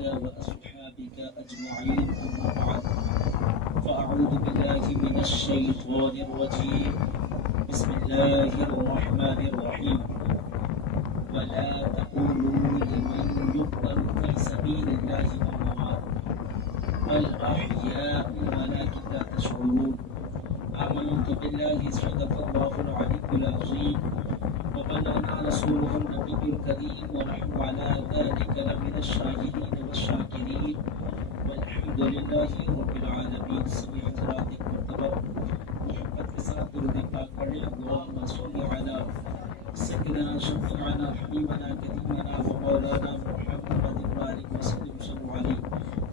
وأصحابك أجمعين أما بعد فأعوذ بالله من الشيطان الرجيم بسم الله الرحمن الرحيم ولا تقولوا لمن يقتل في سبيل الله أموات بل أحياء ولكن لا تشعرون آمنت بالله صدق الله العلي العظيم وبلغنا رسوله النبي الكريم ونحن على ذلك لمن الشاهدين والشاكرين والحمد لله رب العالمين. سمع اعتراضك مرتبط محمد کے ساتھ درود پاک پڑھیں. اللهم صل على سيدنا شفيعنا حبيبنا كريمنا ومولانا محمد وآله وسلم صلوا عليه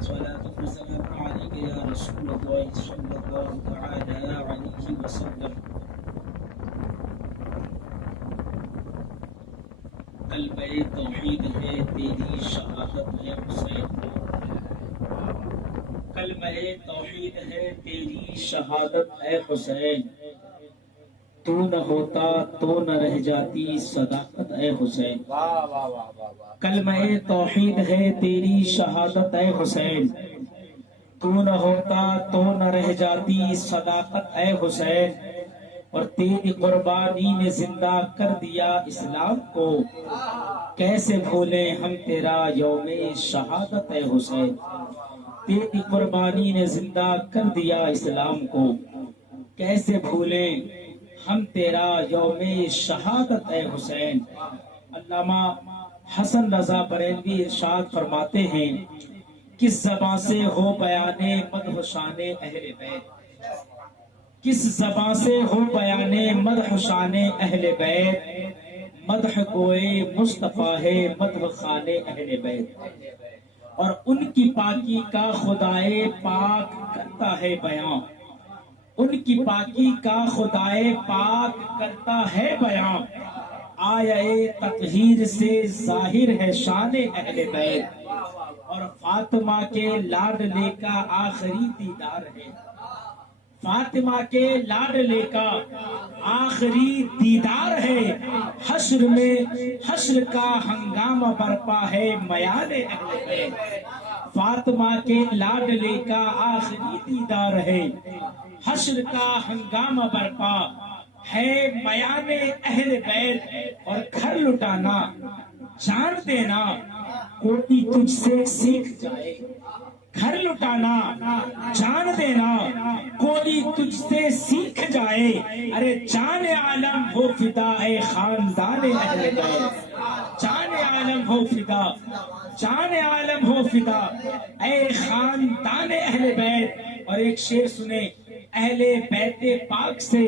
صلاة وسلام عليك يا رسول الله صلى الله تعالى عليه وسلم. کلمہ توحید ہے تیری شہادت ہے حسین. کلمہ توحید ہے تیری شہادت ہے حسین. تو نہ ہوتا تو نہ رہ جاتی صداقت ہے حسین. کلمہ توحید ہے تیری شہادت ہے حسین. تو نہ ہوتا تو نہ رہ جاتی صداقت ہے حسین. اور تیری قربانی نے زندہ کر دیا اسلام کو. کیسے بھولیں ہم تیرا یوم شہادت ہے حسین. تیری قربانی نے زندہ کر دیا اسلام کو. کیسے بھولیں ہم تیرا یوم شہادت ہے حسین. علامہ حسن رضا بریلوی ارشاد فرماتے ہیں کس زبان سے ہو بیان مدح شان اہل بیت. کس زبان سے ہو بیان مدح شان اہل بیت. مدح گوئے مصطفیٰ ہے مدح خان اہل بیت. اور ان کی پاکی کا خدائے پاک کرتا ہے بیان. ان کی پاکی کا خدائے پاک کرتا ہے بیان. آیے تطہیر سے ظاہر ہے شان اہل بیت. اور فاطمہ کے لاڈلے کا آخری دیدار ہے. فاطمہ کے لاڈلے کا آخری دیدار ہے. حشر میں حشر کا ہنگامہ برپا ہے میان اہل بیت. فاطمہ کے لاڈلے کا آخری دیدار ہے. حشر کا ہنگامہ برپا ہے میان اہل بیت. اور گھر لٹانا جان دینا کوئی تجھ سے سیکھ جائے. گھر لٹانا جان دینا کوئی تجھ سے سیکھ جائے. ارے جان عالم ہو فدا اے خاندان اہل بیت. جان عالم ہو فدا جان عالم ہو فدا اے خاندان اہل بیت. اور ایک شعر سنے اہل بیت پاک سے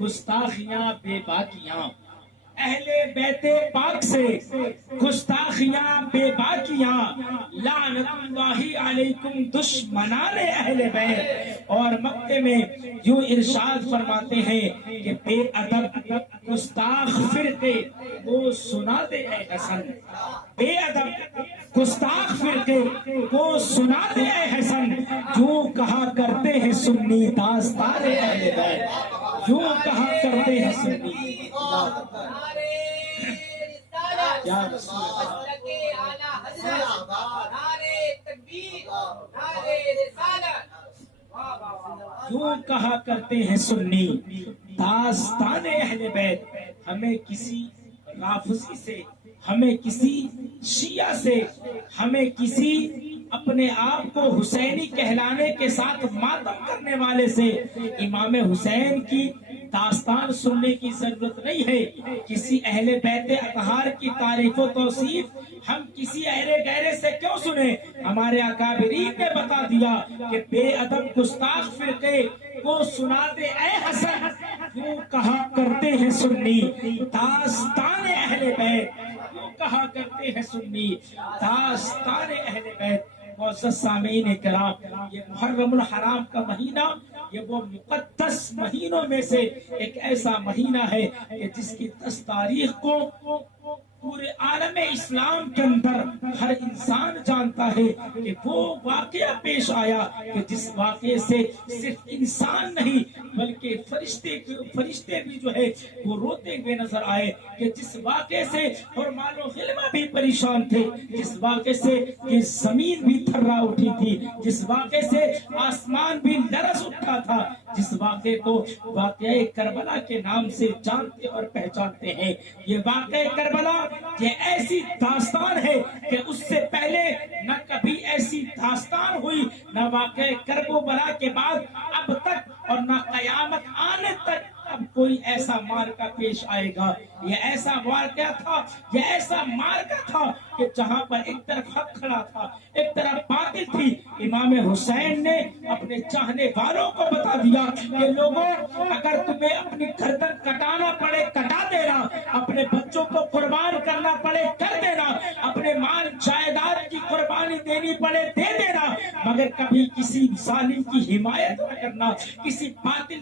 گستاخیاں بے باکیاں. اہل بیت پاک سے گستاخیاں بے باکیاں. لعنت اللہ علیکم دشمنان اہل بیت. اور مکے میں یوں ارشاد فرماتے ہیں کہ بے ادب گستاخ فرقے کو سنا دے اے حسن. بے ادب گستاخ فرقے کو سنا دے اے حسن. یوں کہا کرتے ہیں سنی داستان اہل بیت. یوں کہا کرتے ہیں سنی. یا رسول یوں کہا کرتے ہیں سنی داستان اہل بیت. ہمیں کسی رافضی سے ہمیں کسی شیعہ سے ہمیں کسی اپنے آپ کو حسینی کہلانے کے ساتھ ماتم کرنے والے سے امام حسین کی داستان سننے کی ضرورت نہیں ہے. کسی اہل بیت اطہار کی تعریف و توصیف ہم کسی اہل غیرے سے کیوں سنیں. ہمارے اکابرین نے بتا دیا کہ بے ادب گستاخ فرقے کو سنا دے اے حسن. یوں کہا کرتے ہیں سنی داستان اہل بیت. یوں کہا کرتے ہیں سنی داستان اہل بیت. معزز سامعین کرام یہ محرم الحرام کا مہینہ یہ وہ مقدس مہینوں میں سے ایک ایسا مہینہ ہے کہ جس کی 10 تاریخ کو پورے عالم اسلام کے اندر ہر انسان جانتا ہے کہ وہ واقعہ پیش آیا کہ جس واقعے سے صرف انسان نہیں بلکہ فرشتے بھی جو ہے وہ روتے ہوئے نظر آئے، کہ جس واقعے سے اور مالو غلمہ بھی پریشان تھے، جس واقعے سے یہ زمین بھی تھرا اٹھی تھی، جس واقعے سے آسمان بھی لرز اٹھا تھا، جس واقعے کو واقعہ کربلا کے نام سے جانتے اور پہچانتے ہیں۔ یہ واقعہ کربلا یہ ایسی داستان ہے کہ اس سے پہلے نہ کبھی ایسی داستان ہوئی، نہ واقعہ کرب و بلا کے بعد اب تک اور نہ قیامت آنے تک اب کوئی ایسا مارکا پیش آئے گا۔ یہ ایسا واقعہ تھا، یہ ایسا مارکا تھا کہ جہاں پر ایک طرف حق کھڑا تھا، ایک طرف باطل تھی۔ امام حسین نے اپنے چاہنے والوں کو بتا دیا کہ لوگوں، اگر تمہیں اپنی گردن کٹانا پڑے کٹا دینا، اپنے بچوں کو قربان کرنا پڑے کر دینا، اپنے مال جائیداد کی قربانی دینی پڑے دے دینا، مگر کبھی کسی ظالم کی حمایت نہ کرنا، کسی باطل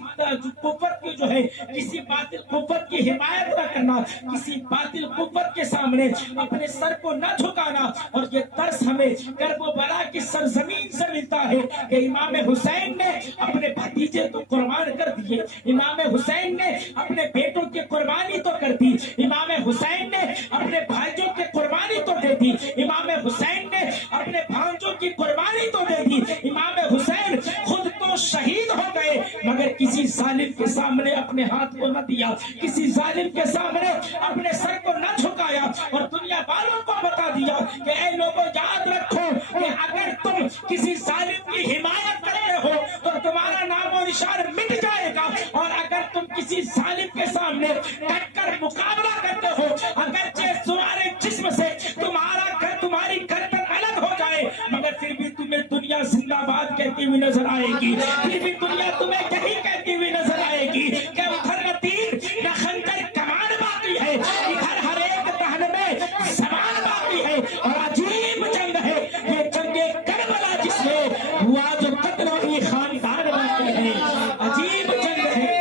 قوت کی جو ہے کسی باطل قوت کی حمایت نہ کرنا، کسی باطل قوت کے سامنے اپنے سر کو نہ جھکانا۔ اور یہ درس ہمیں کرب و بلا کی سرزمین سے ملتا ہے کہ امام حسین نے اپنے بھتیجے تو قربان کر دیے، امام حسین نے اپنے بیٹوں کی قربانی تو کر دی، امام حسین نے اپنے بھائیوں کی قربانی تو دے دی، امام حسین نے اپنے بھانجوں کی قربانی تو دے دی، امام حسین خود تو شہید ہو گئے مگر کسی ظالم کے سامنے اپنے ہاتھ کو نہ دیا، کسی ظالم کے سامنے اپنے سر کو نہ جھکایا، اور دنیا والوں کو بتا دیا کہ اے لوگوں یاد رکھو کہ اگر تم کسی ظالم کی حمایت کرتے ہو تو تمہارا نام و نشان مٹ جائے گا، اور اگر تم کسی ظالم کے سامنے ڈٹ کر مقابلہ کرتے ہو، اگرچہ تمہارے جسم سے تمہاری گردن الگ ہو جائے مگر پھر بھی تمہیں دنیا زندہ باد کہتی ہوئی نظر آئے گی، پھر بھی دنیا تمہیں یہی کہتی ہوئی نظر آئے گی کہ ادھر نہ تیر نہ خنجر کمان باقی ہے، ادھر ہر ایک دہن میں زبان باقی ہے، اور عجیب جنگ ہے یہ جنگ کربلا جس میں ہوا جو قتل ہوئی خاندان باقی ہے، عجیب جنگ ہے۔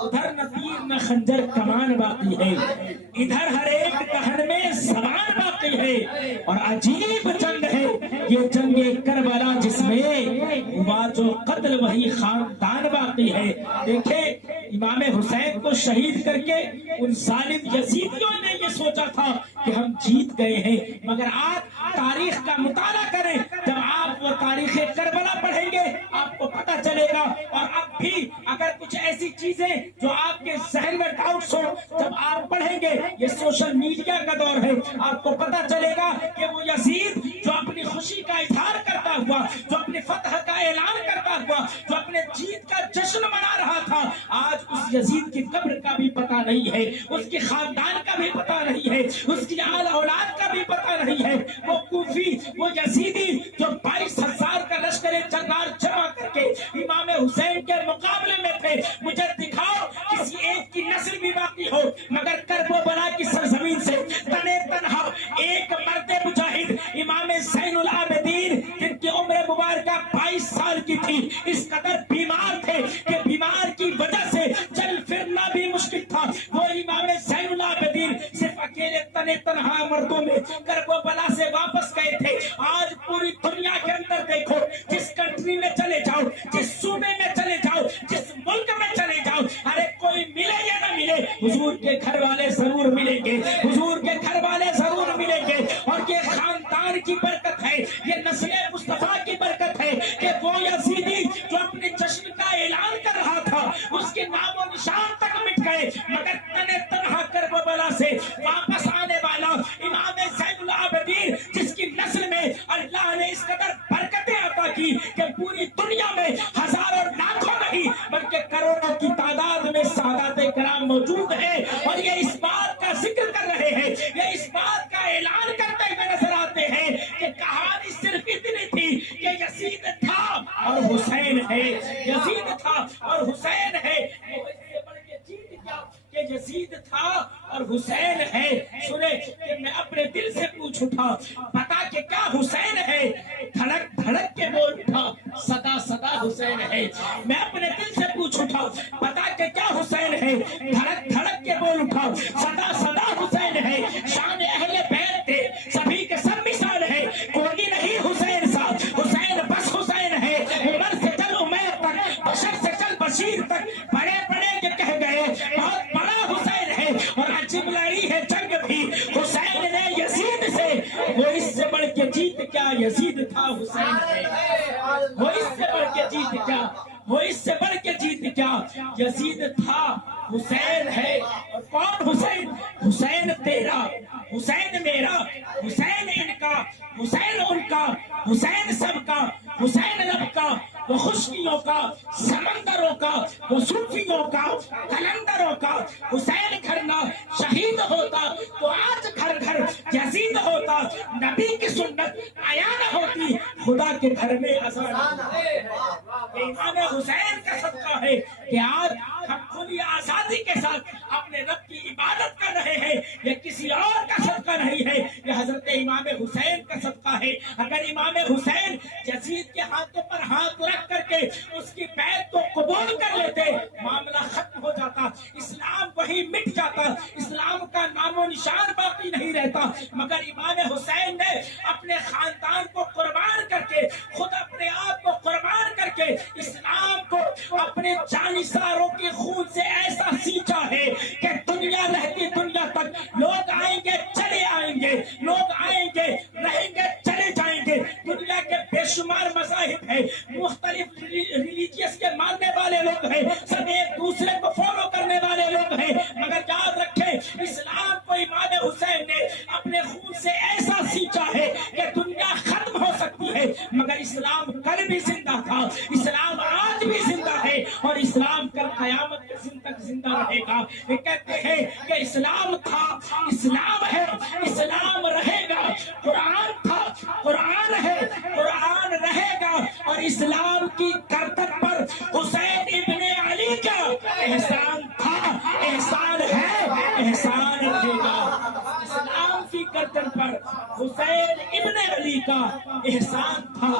ادھر نہ تیر نہ خنجر کمان باقی ہے، ادھر ہر ایک دہن میں زبان باقی ہے، اور عجیب جنگ ہے یہ جنگ کربلا جس میں ہوا جو قتل وہی خاندان باقی ہے۔ دیکھیں امام حسین کو شہید کر کے ان ظالم یزیدیوں نے یہ سوچا تھا کہ ہم جیت گئے ہیں، مگر آپ تاریخ کا مطالعہ کریں، جب آپ وہ تاریخ کربلا پڑھیں گے آپ کو پتہ چلے گا۔ اور اب بھی اگر کچھ ایسی چیزیں جو آپ کے ذہن میں ڈاؤٹس ہو، جب آپ پڑھیں گے، یہ سوشل میڈیا کا دور ہے، آپ کو پتہ چلے گا کہ وہ یزید جو اپنی خوشی کا اظہار کرتا ہوا، جو اپنی فتح کا اعلان کرتا ہوا، جو اپنے جیت کا جشن منا رہا تھا، آج اس یزید کی قبر کا بھی پتہ نہیں ہے، اس کے خاندان کا بھی پتہ نہیں ہے، اس کی آل اولاد کا بھی پتہ نہیں ہے۔ وہ کوفی، وہ یزیدی جو 22,000 کا لشکر جنرال جمع کر کے امام حسین کے مقابلے میں تھے، مجھے دکھاؤ کسی ایک کی نسل بھی باقی ہو، مگر کرب و بلا کی سرزمین سے تنے تنہا ایک مرد مجاہد امام زین العابدین جن کی عمر مبارکہ 22 سال کی تھی، اس قدر بیمار تھے کہ بیمار کی وجہ سے چل پھرنا بھی مشکل تھا، وہ امام زین العابدین صرف اکیلے تنے تنہا مردوں میں کرب و بلا سے واپس گئے تھے۔ آج پوری دنیا کے اندر دیکھو، جس کنٹری میں چلے جاؤ، جس صوبے میں چلے جاؤ، جس ملک میں چلے جاؤ، ارے کوئی ملے یا نہ ملے حضور کے گھر والے ضرور ملیں گے، حضور کے گھر والے ضرور ملیں گے، اور یہ خاندان کی برکت ہے، یہ نسل مصطفیٰ کی برکت ہے کہ وہ یزیدی جو اپنے جشن کا اعلان کر رہا تھا اس کے نام و نشان تک مٹ گئے، مگر تنے تنہا کرب و بلا سے واپس آنے والا امام زین العابدین جس کی نسل میں اللہ نے اس قدر برکتیں عطا کی کہ پوری دنیا میں ہزاروں لاکھوں نہیں بلکہ کروڑوں کی تعداد میں سادات کرام موجود ہیں، اور یہ اس بات کا ذکر کر رہے ہیں، یہ اس بات کا اعلان کرتے ہوئے نظر آتے ہیں کہ کہانی صرف اتنی تھی کہ یزید تھا اور حسین ہے، یزید تھا اور حسین ہے۔ وہ اس سے بڑھ کے جیت کیا کہ پوچھ اٹھا بتا کہ کیا حسین ہے، دھڑک دھڑک کے بول اٹھا صدا صدا حسین ہے۔ میں اپنے دل سے پوچھ اٹھا بتا کہ کیا حسین ہے، دھڑک دھڑک کے بول اٹھا صدا صدا حسین ہے۔ شان اہل بیت تھے سبھی کے سب مثال ہے، کوئی نہیں حسین سا، حسین بس حسین ہے۔ عمر سے چل عمیر تک، بشر سے چل بشیر تک، بڑے بڑے یہ کہہ گئے بہت بڑا حسین ہے۔ اور عجیب لڑی ہے جنگ بھی حسین نے یزید سے، وہ اس سے بڑھ کے جیت کیا یزید تھا حسین ہے۔ وہ اس سے بڑھ کے جیت کیا، وہ اس سے بڑھ کے جیت کیا یزید تھا حسین ہے۔ اور کون حسین؟ حسین تیرا، حسین میرا، حسین ان کا، حسین ان کا، حسین سب کا، حسین رب کا، وہ خشکیوں کا، سمندروں کا، وہ صوفیوں کا، کلندروں کا۔ حسین گھرنا شہید ہوتا تو آج گھر گھر یزید ہوتا، نبی کی سنت آیا نہ ہوتی، خدا کے گھر میں اذان امام حسین کا صدقہ ہے کہ آج ہم کھلی آزادی کے ساتھ اپنے رب کی عبادت کر رہے ہیں۔ یہ کسی اور کا صدقہ نہیں ہے، یہ حضرت امام حسین کا صدقہ ہے۔ اگر امام حسین یزید کے ہاتھوں پر ہاتھ رکھ کر کے اس کی بیعت کو قبول کر لیتے، معاملہ ختم ہو جاتا، اسلام وہی مٹ جاتا، اسلام کا نام و نشان باقی نہیں رہتا۔ مگر امام حسین نے اپنے خاندان کو قربان کر کے، خود اپنے آپ کو قربان کر کے اسلام کو اپنے جانثاروں کے خون سے ایسا سینچا ہے کہ دنیا رہتی دنیا تک لوگ آئیں گے چلے آئیں گے، لوگ آئیں گے رہیں گے چلے جائیں گے۔ دنیا کے بے شمار مذاہب ہیں، مختلف ریلیجیس کے ماننے والے لوگ ہیں، سب ایک دوسرے کو فالو کرنے والے لوگ ہیں، مگر یاد رکھیں اسلام کو امام حسین نے اپنے خون سے ایسا سینچا ہے کہ دنیا ختم ہو سکتی ہے مگر اسلام کل بھی زندہ تھا، اسلام آج بھی زندہ ہے اور اسلام کل قیامت کے دن تک زندہ رہے گا۔ یہ کہتے ہیں کہ اسلام تھا، اسلام ہے، اسلام رہے گا، قرآن تھا، قرآن ہے، قرآن رہے گا، اور اسلام کی گردن پر حسین ابن علی کا احسان تھا، احسان ہے، احسان رہے گا۔ اسلام کی گردن پر حسین ابن علی کا احسان تھا،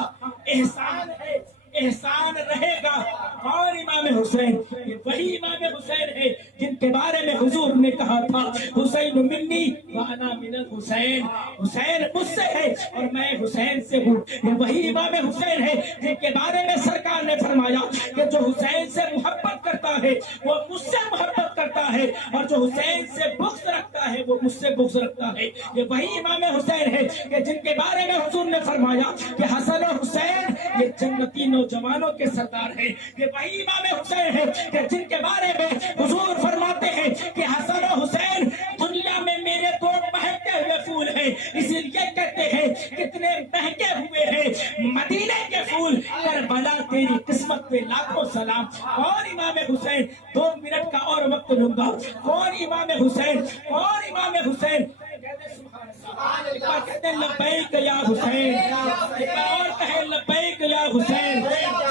احسان ہے، احسان رہے گا۔ اور امام حسین یہ وہی امام حسین ہے جن کے بارے میں حضور نے کہا تھا حسین منی وانا من الحسین، حسین مجھ سے ہے اور میں حسین سے ہوں۔ یہ وہی امام حسین ہے جن کے بارے میں سرکار نے فرمایا کہ جو حسین سے محبت کرتا ہے وہ مجھ سے محبت کرتا ہے، اور جو حسین سے بغض رکھتا ہے وہ مجھ سے بغض رکھتا ہے۔ یہ وہی امام حسین ہے کہ جن کے بارے میں حضور نے فرمایا کہ حسن و حسین یہ جنتی نوجوانوں کے سردار ہیں۔ یہ وہی امام حسین ہے کہ جن کے بارے میں حضور فرماتے ہیں کہ حسن و حسین دنیا میں میرے دو مہکتے ہوئے پھول ہیں، اسی لیے کہتے ہیں کتنے مہکے ہوئے ہیں مدینے کے پھول، کربلا تیری قسمت پہ لاکھوں سلام۔ کون امام حسین؟ 2 منٹ کا اور وقت لوں گا۔ کون امام حسین؟ کون امام حسین؟ کہتے ہیں لبیک یا حسین، اور کہیں لبیک یا حسین۔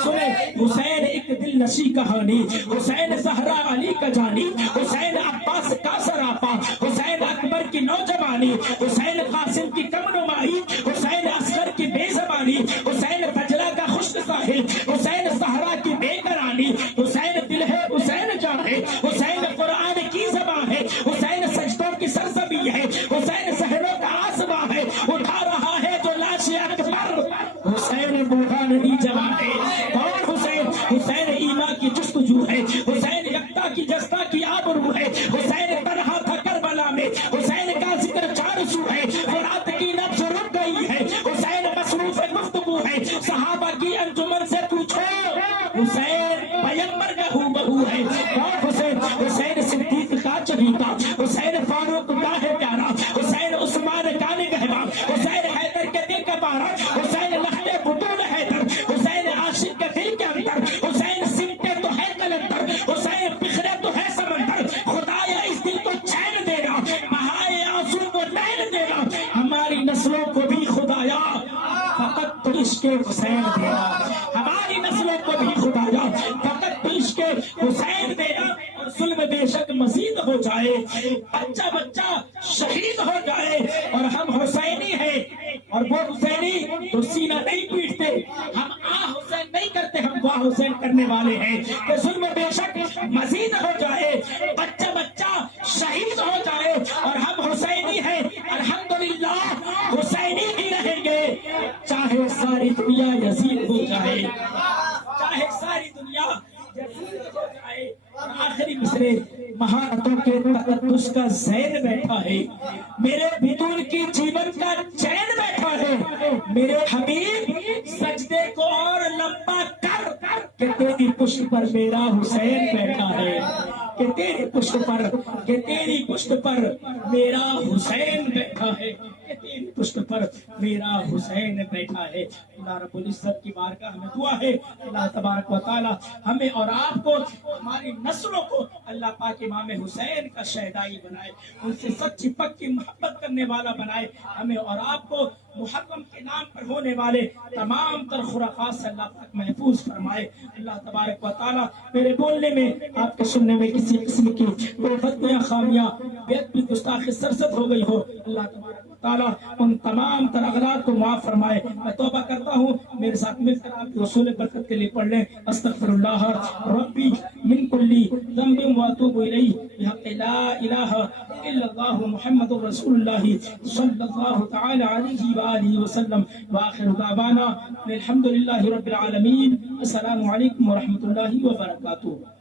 سنیں حسین ایک دل نشی کہانی، حسین زہرا علی کا جانی، حسین عباس کا سراپا، حسین اکبر کی نوجوانی، حسین قاسم کی کم نمائی، حسین اصغر کی بے زبانی، حسین فجرہ کا خشک ساحل، حسین صحرا کی بے قرانی، حسین دل ہے حسین جان ہے، حسین قرآن کی زبان ہے، حسین سجدوں کی سرزمین ہے، حسین صحروں کا آسماں ہے، اٹھا رہا ہے جو لاش اکبر، حسین بوڑھا نہیں جوان ہے۔ کون حسین؟ حسین ایمان کی جستجو ہے، حسین یکتا کی جستا کی آبرو ہے، حسین تنہا تھا کربلا میں، حسین کا ذکر 400 ہے، فرات کی نبض رک گئی ہے، حسین مصروف گفتگو ہے، صحابہ کی انجمن سے پوچھو حسین پیغمبر کا ہو بہو ہے۔ کون حسین؟ حسین صدیق کا چہیتا، حسین فاروق کا ہے پیارا، حسین عثمان کا نگہبان، حسین حیدر کے دل کا بارہ، حسین لخت بطول حیدر، حسین عاشق کے دل کے اندر، حسین سمٹے تو ہے کلندر، حسین بکھرے تو ہے سمندر، خدایا اس دل کو چین دینا، بہائے آنسو کو نین دینا، ہماری نسلوں کو بھی خدایا فقط تو عشق حسین دینا، ہماری نسلوں کو بھی خدایا فقط تو عشق حسین دینا۔ اور ظلم بے شک مزید ہو جائے، بچہ بچہ شہید ہو جائے، اور ہم حسینی ہیں اور وہ حسینی تو سینہ نہیں پیٹتے، ہم آ حسین نہیں کرتے، ہم واہ حسین کرنے والے ہیں کہ ظلم بے شک مزید ہو جائے، بچہ بچہ شہید ہو جائے، اور ہم حسینی ہیں الحمدللہ، حسینی ہی رہیں گے، چاہے ساری دنیا یزید ہو جائے، چاہے ساری دنیا یزید ہو جائے۔ اور آخری مصرے مہارتوں کے تقدس کا زین بیٹھا ہے، میرے بدون کی جیون کا چین بیٹھا ہے، میرے حبیب سجدے کو اور لمبا کر کہ تیری پشت پر میرا حسین بیٹھا ہے، کہ تیری پشت پر، کہ تیری پشت پر میرا حسین بیٹھا ہے، کہ تیری پشت پر میرا حسین بیٹھا ہے۔ اللہ رب العزت کی بارگاہ میں دعا ہے، اللہ تبارک و تعالی ہمیں اور آپ کو، ہماری نسلوں کو اللہ پاک امام حسین کا شہدائی بنائے، ان سے سچی پکی محبت کرنے والا بنائے، ہمیں اور آپ کو محرم کے نام پر ہونے والے تمام تر خرافات سے اللہ پاک محفوظ فرمائے۔ اللہ تبارک و تعالی میرے بولنے میں، آپ کے سننے میں کسی قسم کی کوئی غلطی یا خامیاں، بے گستاخی سرزد ہو گئی ہو، اللہ تبارک و تعالی ان تمام تر اغلاط کو معاف فرمائے۔ میں توبہ کرتا ہوں، میرے ساتھ مل کر آپ کے حصول برکت کے لیے پڑھ لیں، استغفر اللہ ربی من کلی ذنب واتوب الیہ بحق لا الہ الا اللہ محمد رسول اللہ صلی اللہ تعالی علیہ وآلہ وسلم، وآخر دعوانا الحمدللہ رب العالمین۔ السلام علیکم ورحمۃ اللہ وبرکاتہ۔